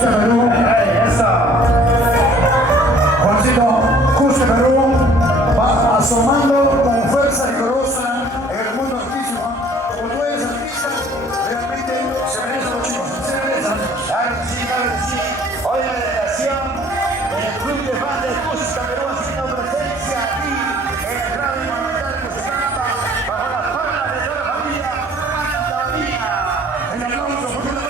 Cusca Perú. Eso. Juancito, Cusca Perú va asomando con fuerza vigorosa en el mundo artístico. Como tú eres artista, realmente se merecen los chicos. Se merecen. Claro que sí, claro que sí. Hoy la delegación del Club de Fans de Cusca Perú haciendo presencia aquí en el Gran Monumental que se llama bajo la palma de toda la familia. En aplauso, porque no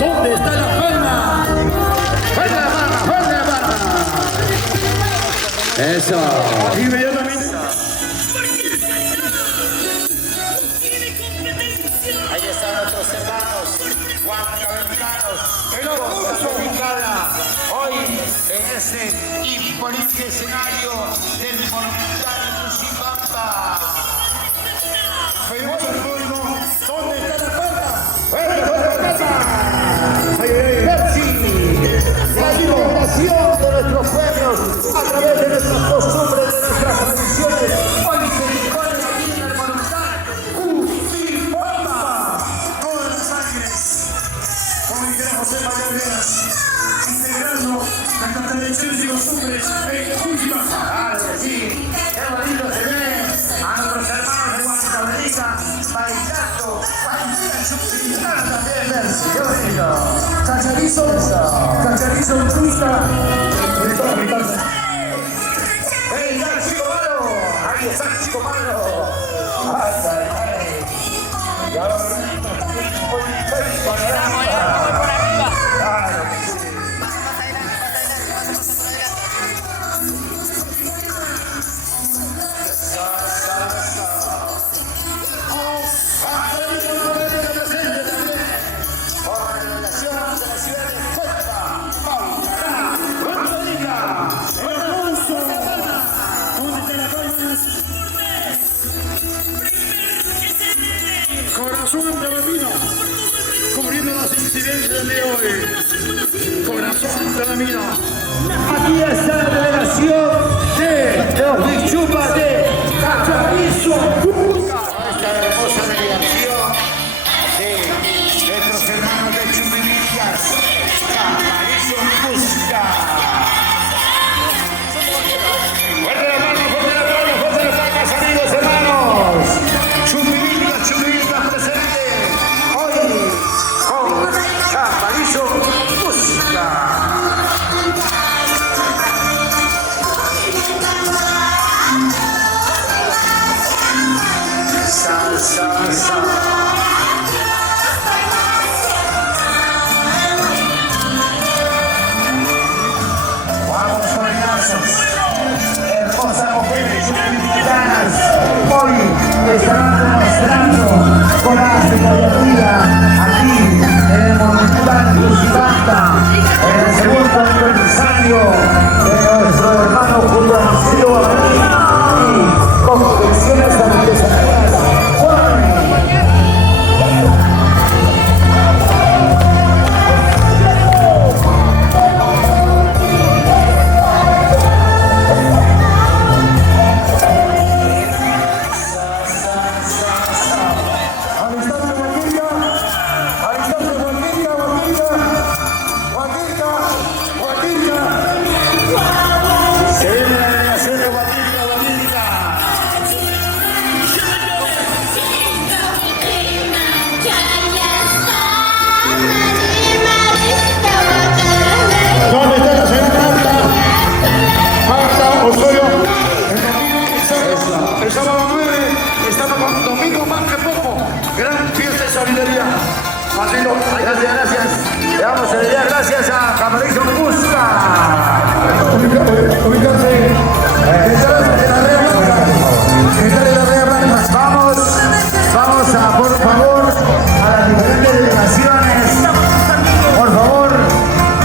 ¿dónde está la palma? ¡Fuerte la palma! ¡Fuerte la palma! Eso. Inmediatamente. Ahí están nuestros hermanos huancabencanos. El aplauso mexicana. Hoy en este imponente escenario del Monumental Crucipampa. Pedimos al público, ¿dónde está la palma? ¡Fuerte, fuerte, fuerte! La divulgación de nuestros premios a través de nuestras costumbres, de nuestras tradiciones. Hoy se dispone aquí en el Monumental Crucipampa. Todas las sangres, como Miguel José María Veras, integrando nuestras tradiciones y costumbres en Crucipampa. Claro que sí, qué bonito se ve a nuestros hermanos de Huancavelica bailando, también, qué bonito. Cacharizo, cacharizo, Cusca. ¡Ey, está el chico malo! ¡Ahí está el chico malo! ¡Ay, ay, ay! Y ahora voy por arriba. Claro que sí. Corazón de Bambino, cubriendo las incidencias de hoy. Corazón de Bambino. Aquí está la delegación de los bichupas de Cacharizo. Esta hermosa delegación de nuestros hermanos de Chupivillas, Cacharizo Cusca. Fuerte la mano, amigos hermanos. Chupivillas presente hoy con Cacharizo Cusca. Salsa. Vamos payasos, hermosas mujeres mexicanas, hoy estarán demostrando coraje y valentía aquí en el Monumental Crucipampa, en el segundo aniversario de nuestro hermano Julio Marcelo Abril y confecciones artesanales. El sábado 9 estamos con Domingo Más que Poco, gran fiesta de solidaridad. Gracias, gracias. Le vamos a dar gracias a Camarito Busca. Ubicarse. Vamos a, por favor, a las diferentes delegaciones, por favor,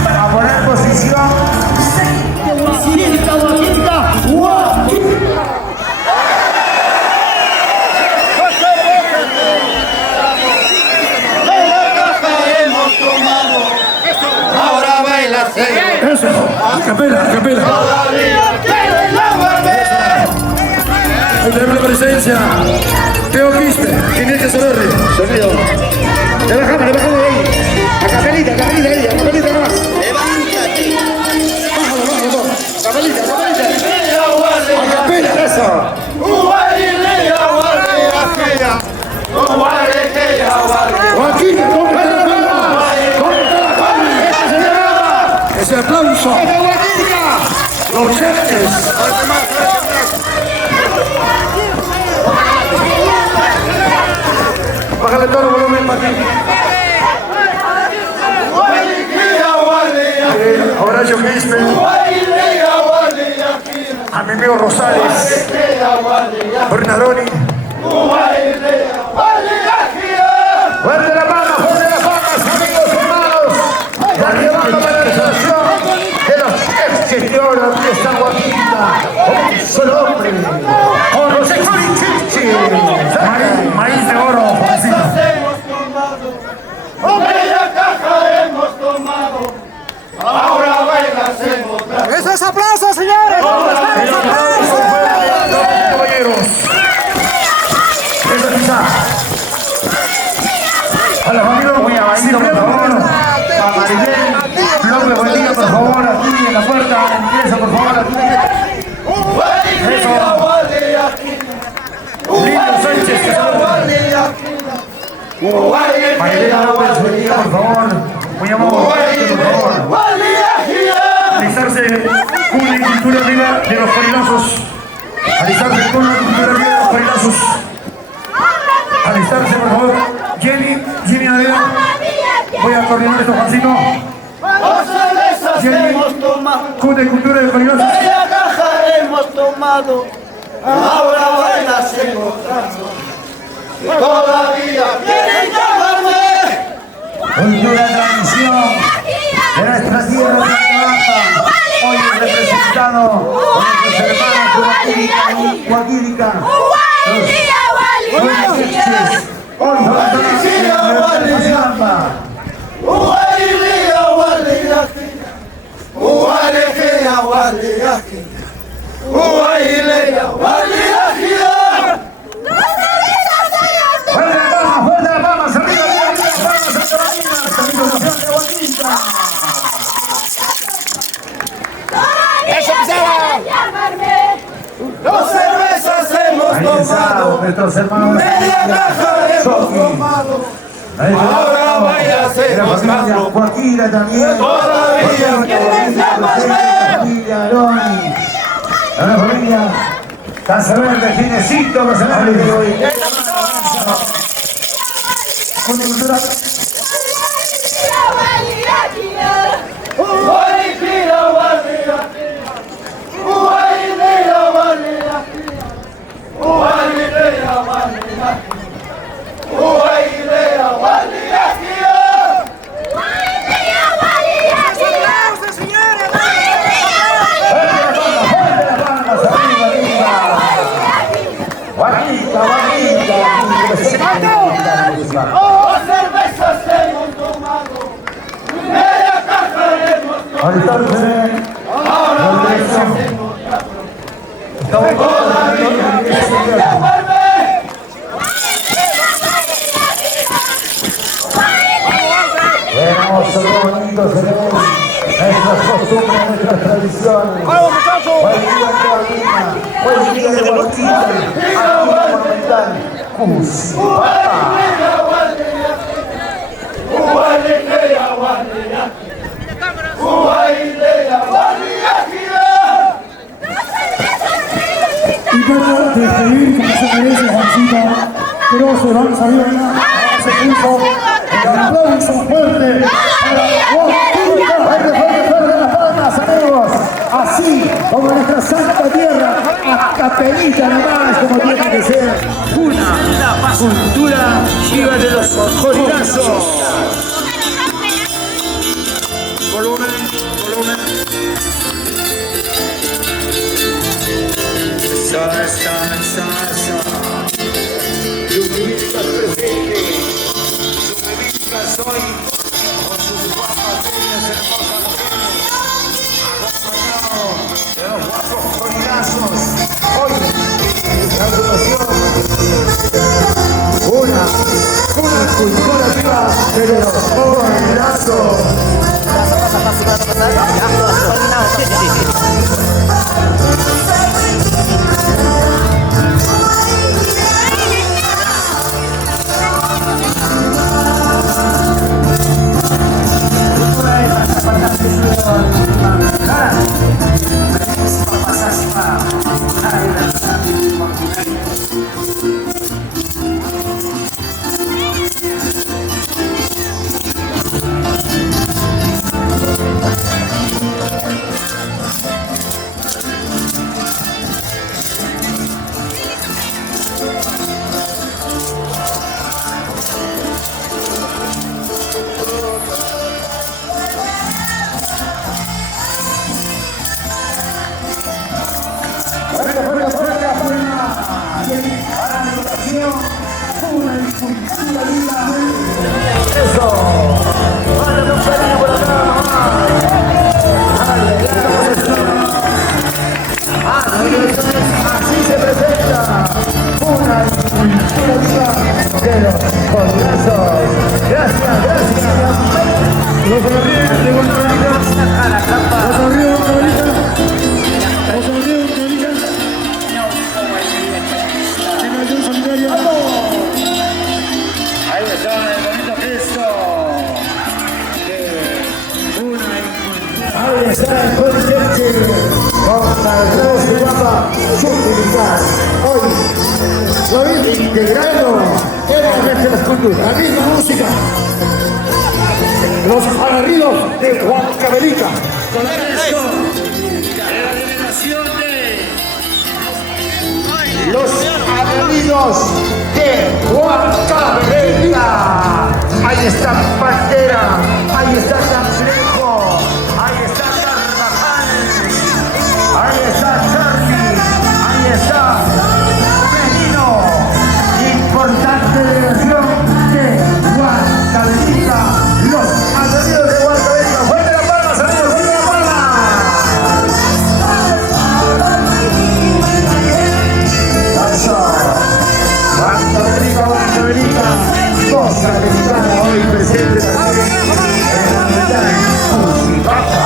a poner posición. Ahora baila Eso, capela, capela. Ahí tenemos la presencia. Teo Quispe, Jinete Solerre. Sonido. Le bajamos de ahí. A capelita ahí, a capelita nomás. levántate. Bájalo, capelita. A capela, eso. Joaquín, cómete la palma. Ese aplauso. Los cheques. Bájale todo el volumen para ti. Horacio Quispe. A mi amigo Rosales. Bernardoni. Fuerte la mano, amigos hermanos. Ya llevando la realización de los ex gestiones de esta Guajira. Un solo hombre. Con los Chichi. Maíz de oro, Juancito. Media caja hemos tomado. Ahora bailamos otra. ¡Eso es aplauso, señores! ¿Cómo están los aplausos? Caballeros. Eso quizá. A la familia muy abajito, por favor. A Maribel. López, buen día, por favor. Aquí en la puerta. Ingresa, por favor. Aquí. Lindo Sánchez. Marilena López, buen día, por favor. Muy amable, por favor. Alistarse con la cultura arriba de los corilazos. Alistarse con la cultura arriba de los corilazos. Alistarse, por favor. Jenny Adela. Voy a coordinar esto, Juancito. Jenny, con la cultura de corilazos. Media caja hemos tomado. Ahora bailas en otra. Todavía quieren llamarme. Cultura y tradición de nuestra tierra de Catamarca. Hoy representado por nuestros hermanos Guaquírica. Los Sánchez. Hoy fuerte las palmas, arriba, las palmas santoraninas, continuación de Guaquírica. Dos cervezas hemos Ahí está, tomado. nuestros hermanos. Media caja hemos tomado. Ahora bailas en otra. Guaquira también. Todavía quieren llamarme. Familia Aroni. La familia Casabel Ginecito, personal de hoy. Con cultura. Dos cervezas hemos tomado. Media caja hemos tomado. Ahora bailas en otra. Todavía quieren llamarme. Hermoso, qué bonito se ve nuestras costumbres, nuestras tradiciones. ¡Vamos, muchachos! Buen día de Guaquita, aquí monumental, Cusipata. Y para despedir, como se merece, Juancito, pero se van a salir a ese pulso. Un aplauso fuerte para Huachica. Fuerte las palmas, amigos. Así como nuestra santa tierra, a capelita nomás, como tiene que ser. Una cultura lleva de los jolinazos. Volumen, volumen. Esa. Lubrificas presente, lubrificas hoy con sus guapas, bellas, hermosas mujeres, acompañado de los guapos jolinazos. Hoy, en la agrupación, una cultura viva de los jolinazos. Así se presenta una cultura viva de los jolinazos. Gracias. Los sonríen de buena manera. Los sonríen, cabrita. Los sonríen, cabrita. Tiene ayuda solidaria. Ahí está el bonito gesto. Ahí está el presente con la hermosa y guapa Chuquilicar. Hoy lo vi integrando en nuestras culturas, la misma música. Los agarridos de Huancavelica. Con esto, de la delegación de los agarridos de Huancavelica. Ahí está Pantera, ahí está Cangrejo, ahí está Carvajal, ahí está Charlie, ahí está Menino. Importante delegación de Huancavelica, los agarridos de Huancavelica. ¡Fuerte las palmas, amigos! ¡Fuerte las palmas! ¡Eso! Huancavelica, cosa americana hoy presente también en la mitad Juchipata.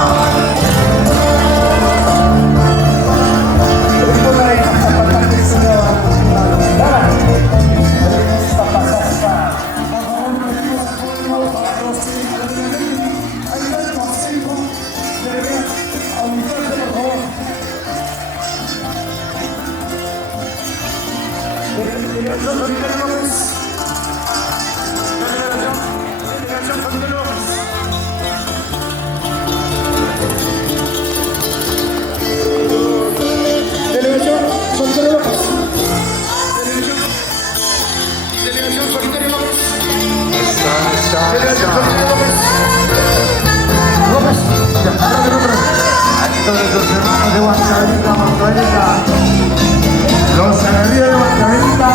Los agarridos de Huancavelica,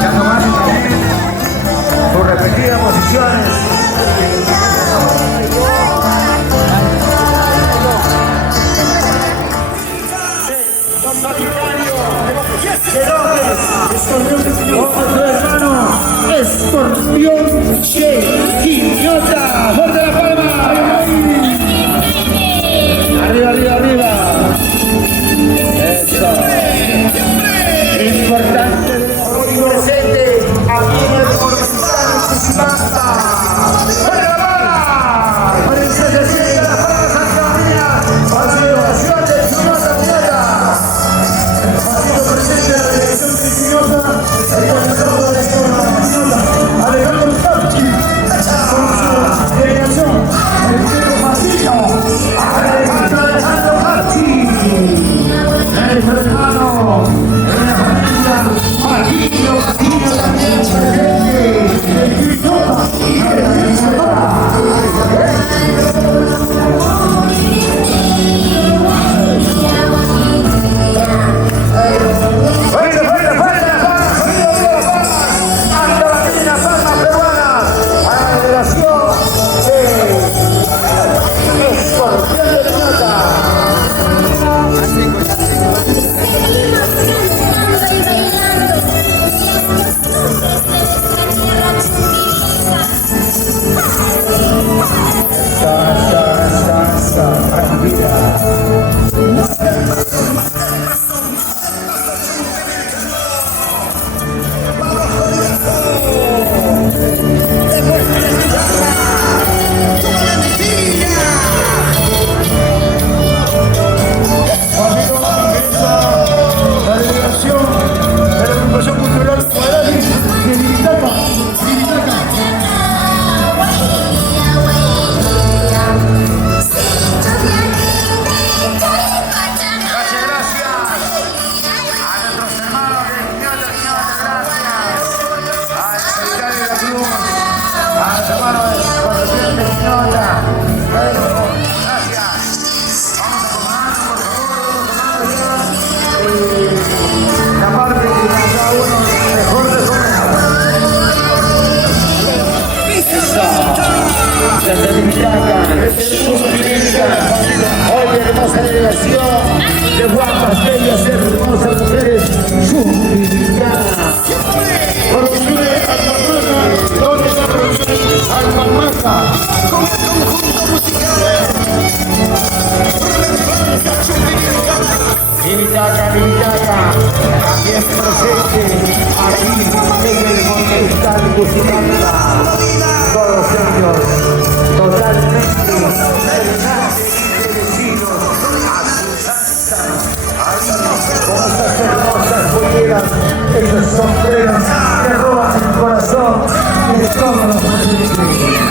ya nomás también sus respectivas posiciones. Otro hermano, Escorpión Che Quillota. ¡Fuerte la palma! Arriba. Eso. Importante hoy presente aquí en el Municipal Chuquipata. ¡Fuerte la palma! ¡Parece que sigue la palma Santa María! ¡A la delegación de Chuquipata Pirata! El partido presente de la delegación de Chuquipata, el coordinador de la Escuela Nacional, Hoy hermosa delegación de guapas, bellas, hermosas mujeres sudamericanas. Producciones Almamasa, ¿dónde está Producciones Almamasa? Con el conjunto musical. Limitaca, también presente aquí en el Monumental Musical. Todos los años, totalmente con esas hermosas polleras, esos sombreros que roban el corazón de todos los presentes.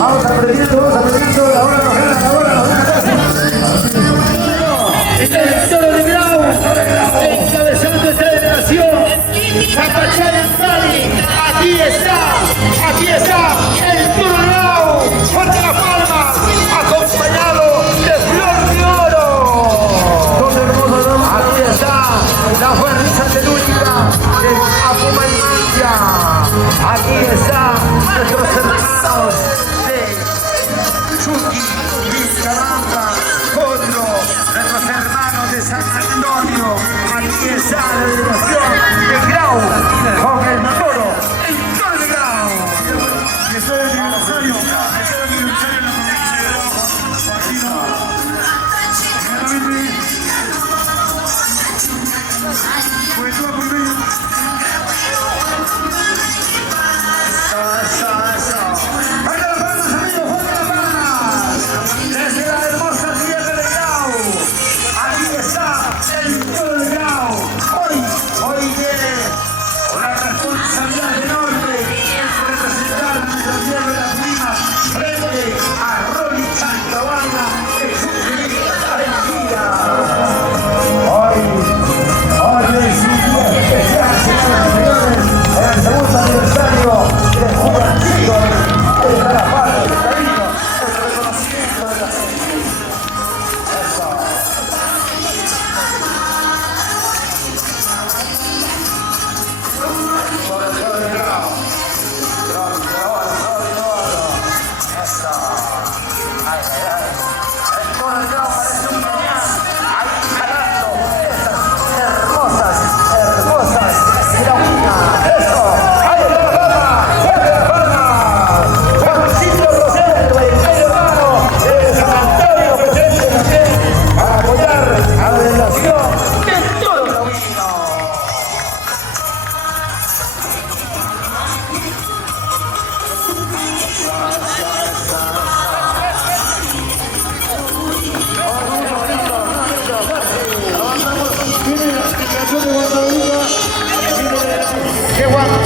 Vamos a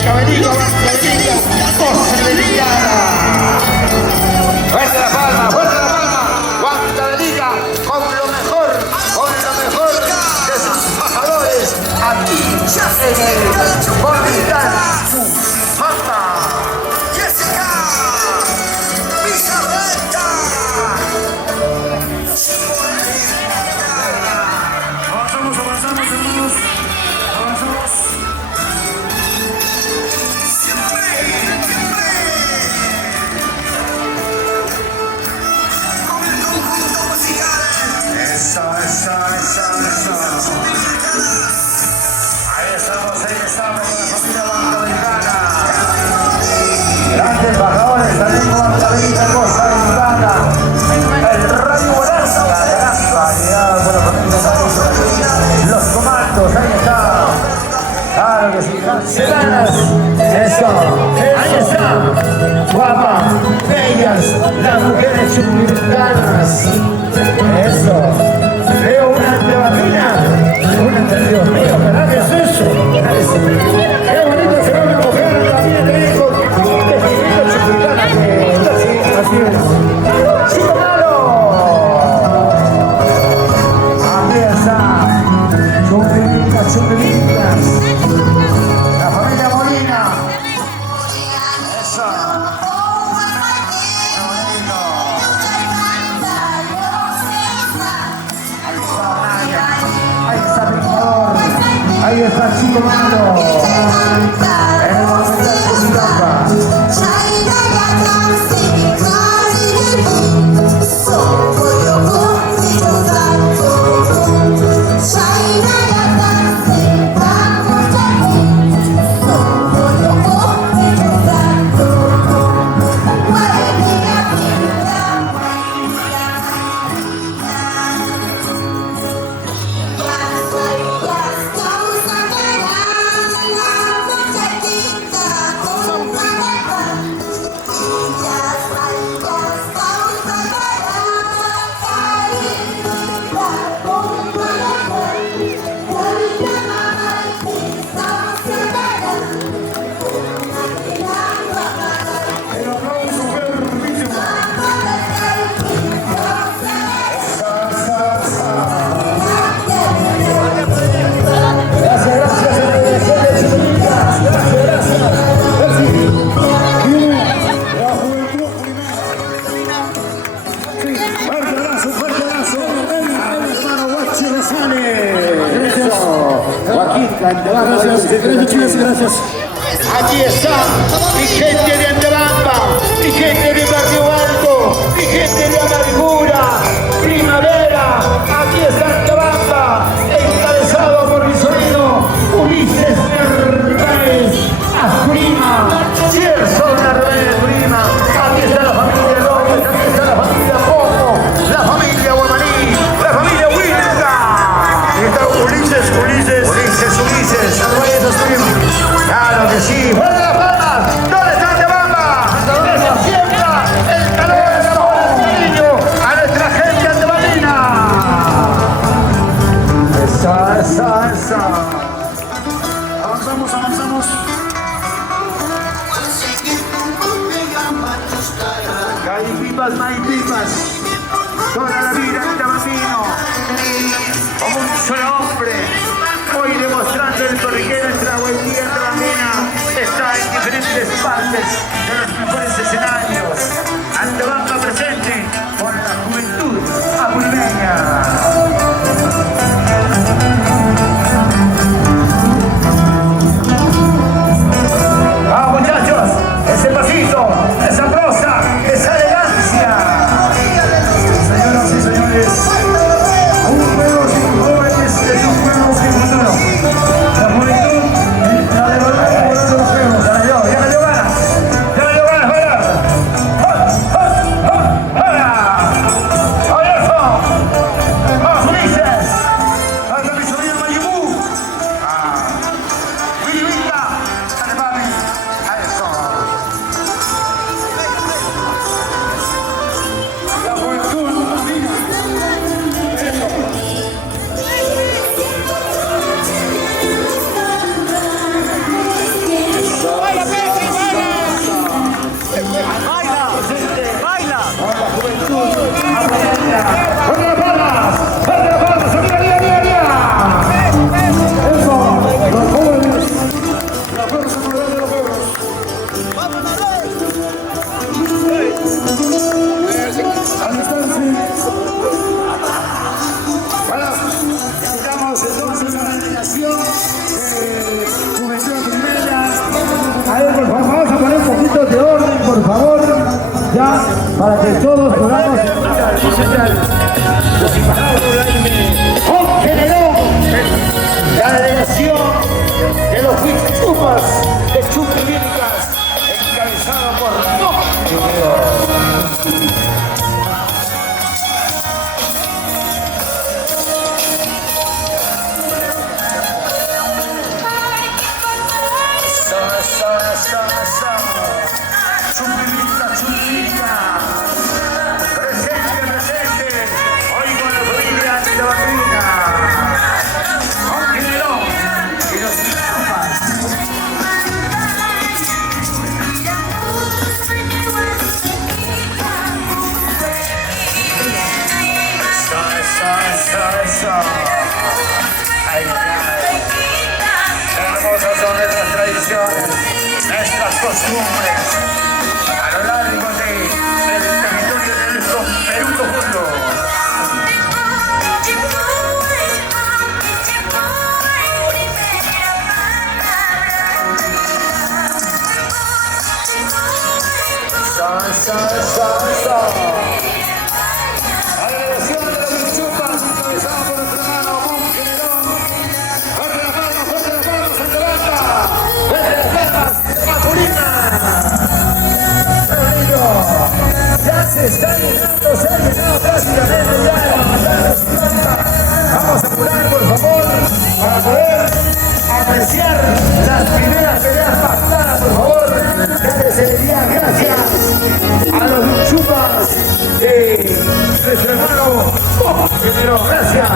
Cabelito, cosa delicada. Fuerte la palma, fuerte la palma. Guanta de liga con lo mejor de sus embajadores aquí en el Borrican Fanta. Jessica Pizarreta. Avanzamos, hermanos. Avanzamos. Eso. Ahí estamos con la familia Bancamericana. Grandes embajadores, también con Bancamericana, Costa Dominicana. El Radio Bonanza, aliado con la familia Bancamericana. Los comandos, ahí está. Claro que sí, canceladas. Eso, ahí está. Guapa, bellas, las mujeres chumbicanas. Eso. Veo una antebacina. Dios mío, ¿verdad que es eso? Qué bonito se ve una mujer también con vestidito chupicana que así es. ¡Chico malo! Aquí está. Chupilitas. La familia Molina. Eso. Ahí está el chico malo. En el momento de su trampa. Gracias. Aquí está mi gente de Antebamba, mi gente de Barrio Alto, mi gente de Amargura, Primavera. Aquí está Antebamba, encabezado por mi sobrino Ulises Narváez Asprima, Gerson Narváez Prima. Aquí está la familia López, aquí está la familia Pomo, la familia Guamaní, la familia Wilda. Ahí está Ulises. Narváez Asprima. Claro que sí. ¡Fuerte las palmas! ¿Dónde está Antebamba? ¡Desde siembra el calor del niño a nuestra gente antebambina! Esa. Avanzamos. Pipas, toda la vida antebambino, como un solo hombre. Hoy demostrando el porqué nuestra buen día antebambina está en diferentes partes de los mejores escenarios. Antebamba presente con la juventud apulimeña. ¡Ah, muchachos! ¡Ese pasito! ¡Esa prosa! ¡Esa elegancia! Señoras y señores, un pueblo sin jóvenes es un pueblo sin futuro. La juventud, la de verdad, volando los juegos. Ya me dio ganas, bailar. Para que todos podamos generó la delegación de los Chupas de Chuquilínicas, encabezada por hermosas son nuestras tradiciones, nuestras costumbres a lo largo del territorio de nuestro Perú profundo. Se está llenando, se ha llenado prácticamente ya. Vamos a apurar, por favor, para poder apreciar las primeras peleas pactadas, por favor. Se le diría gracias a los Chupas de nuestro hermano General. Gracias.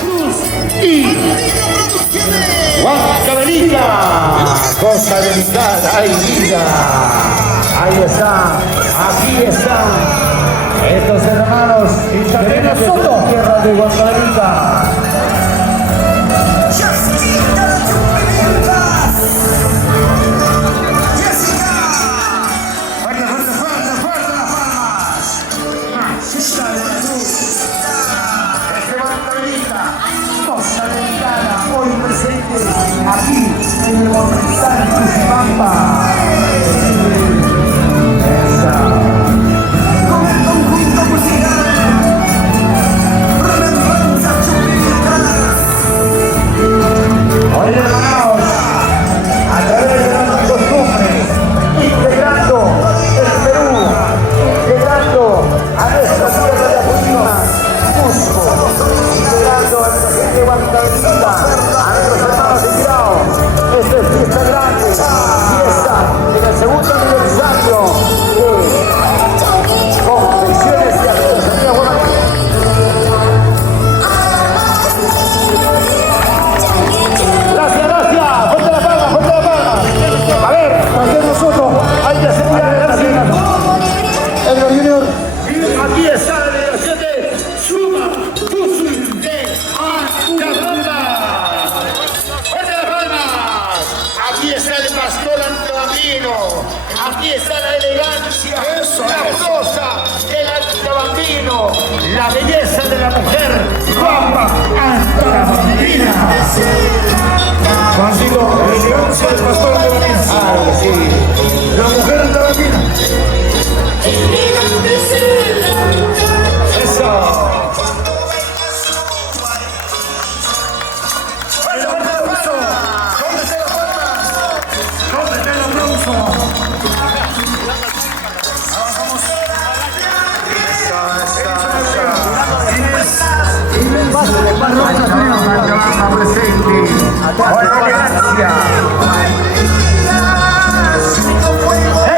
Cruz y Huancavelica, cosa delicada, ay vida, ahí está, aquí están estos hermanos de nosotros, tierra de Huancavelica. Hoy presentes aquí en el Monumental Tuxipampa. Con el conjunto musical Remembranza Chuquilínica. Hoy hermanos, a través de las costumbres, integrando el Perú, integrando a nuestra tierra de Apurímac, Cusco, integrando a nuestra gente de Huancavelica, a nuestros hermanos de Tirao. Esta es fiesta grande, fiesta en el segundo aniversario de Confecciones y Artesanía Huamanqueña. Gracias, gracias. Fuerte la palma, fuerte la palma. A ver, para nosotros hay que hacer una gracias. Edgar Junior. Aquí está la delegación de Suma Tusi de Ancabamba. ¡Fuerte las palmas! Aquí está el pastor Ancabambino. Aquí está la elegancia, la prosa del Ancabambino, la belleza de la mujer guapa Ancabambina. Juancito, la elegancia del pastor Ancabambino. Ah, sí. La mujer Ancabambina. Eso.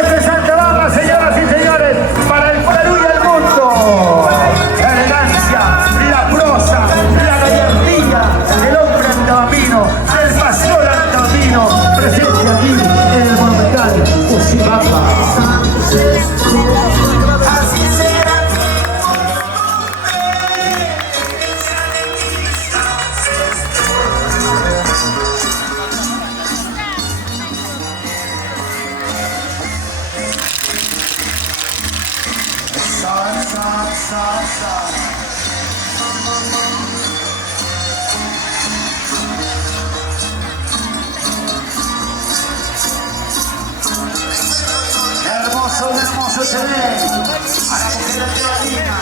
Este es Ancabamba, señoras y señores, para el Perú y el mundo. Hermoso se ve a la mujer argentina,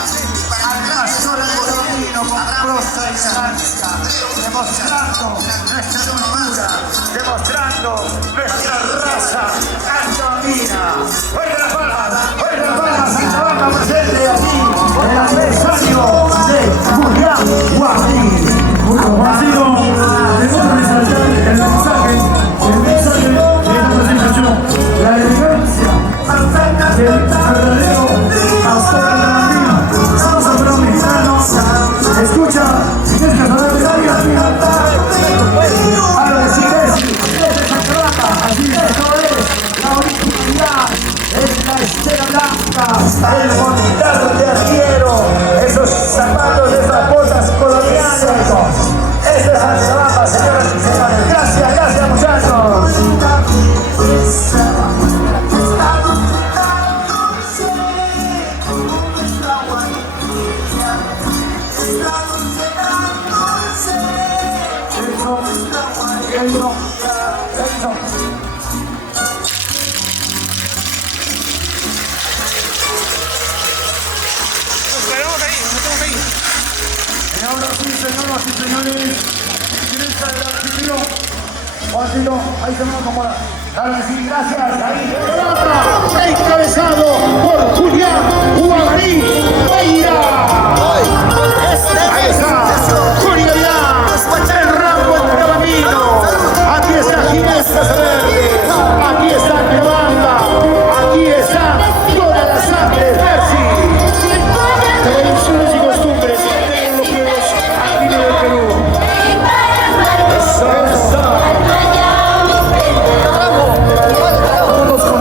al pastor Alborotino con prosa y danza, demostrando nuestra cultura, demostrando nuestra raza andina. Fuerte las palmas, Santa Banda presente aquí, con el aniversario de Julián Guardi. Juancito, debemos resaltar el mensaje de esta presentación, la elegancia del verdadero pastor andino. Somos afroamericanos. Escucha, tienes que saber de la vida. A lo que sí es Santa Banda, así eso es la originalidad, es la estela blanca, El montar de arriero, esos zapatos, esas botas coloniales. Esto es Santa Bamba, señoras y señores. Gracias muchachos. Señoras y señores, grita el anfitrión. Juancito, ahí se van a acomodar. Claro que sí, gracias. Ahí. Encabezado por Julián Guamaní Beira. Ahí está, Julio ya, el Rambo en camino. Aquí está Ginés Casaverde, aquí está Clevanda, aquí está toda la sangre, Percy. Tradiciones y costumbres de los pueblos andinos del Perú. Todos con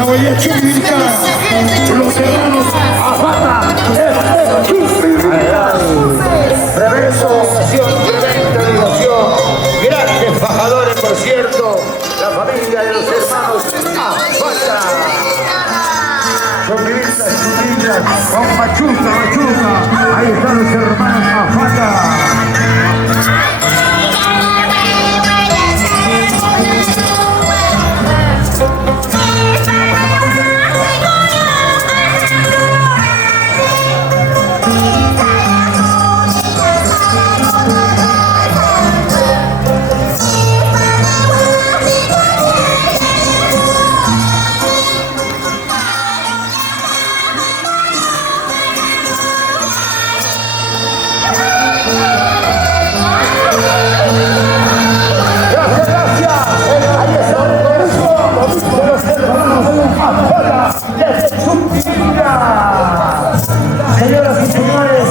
la huella Chumbirincana, los hermanos Afata, Reverso, oración, tremenda devoción. Grandes fajadores, por cierto. La familia de los hermanos Afata. Son vivitas, con Machuca. Ahí están los hermanos Afata. Señoras y señores,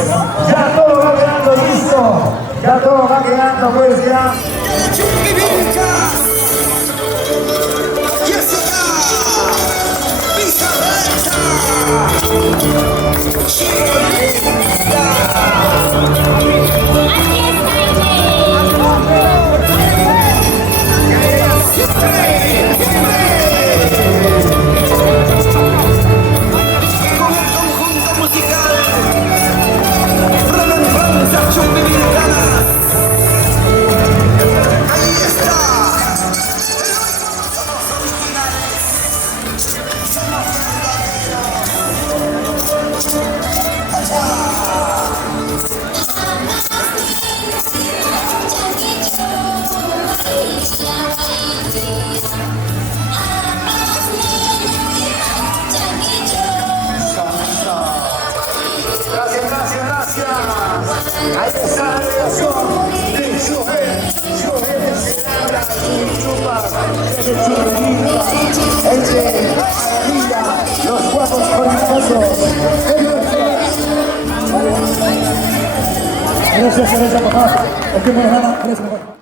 ya todo va quedando listo, ya todo va quedando pues ya. Ahí está la delegación de Joel el de Maravilla, los guapos corazosos. Gracias, papá.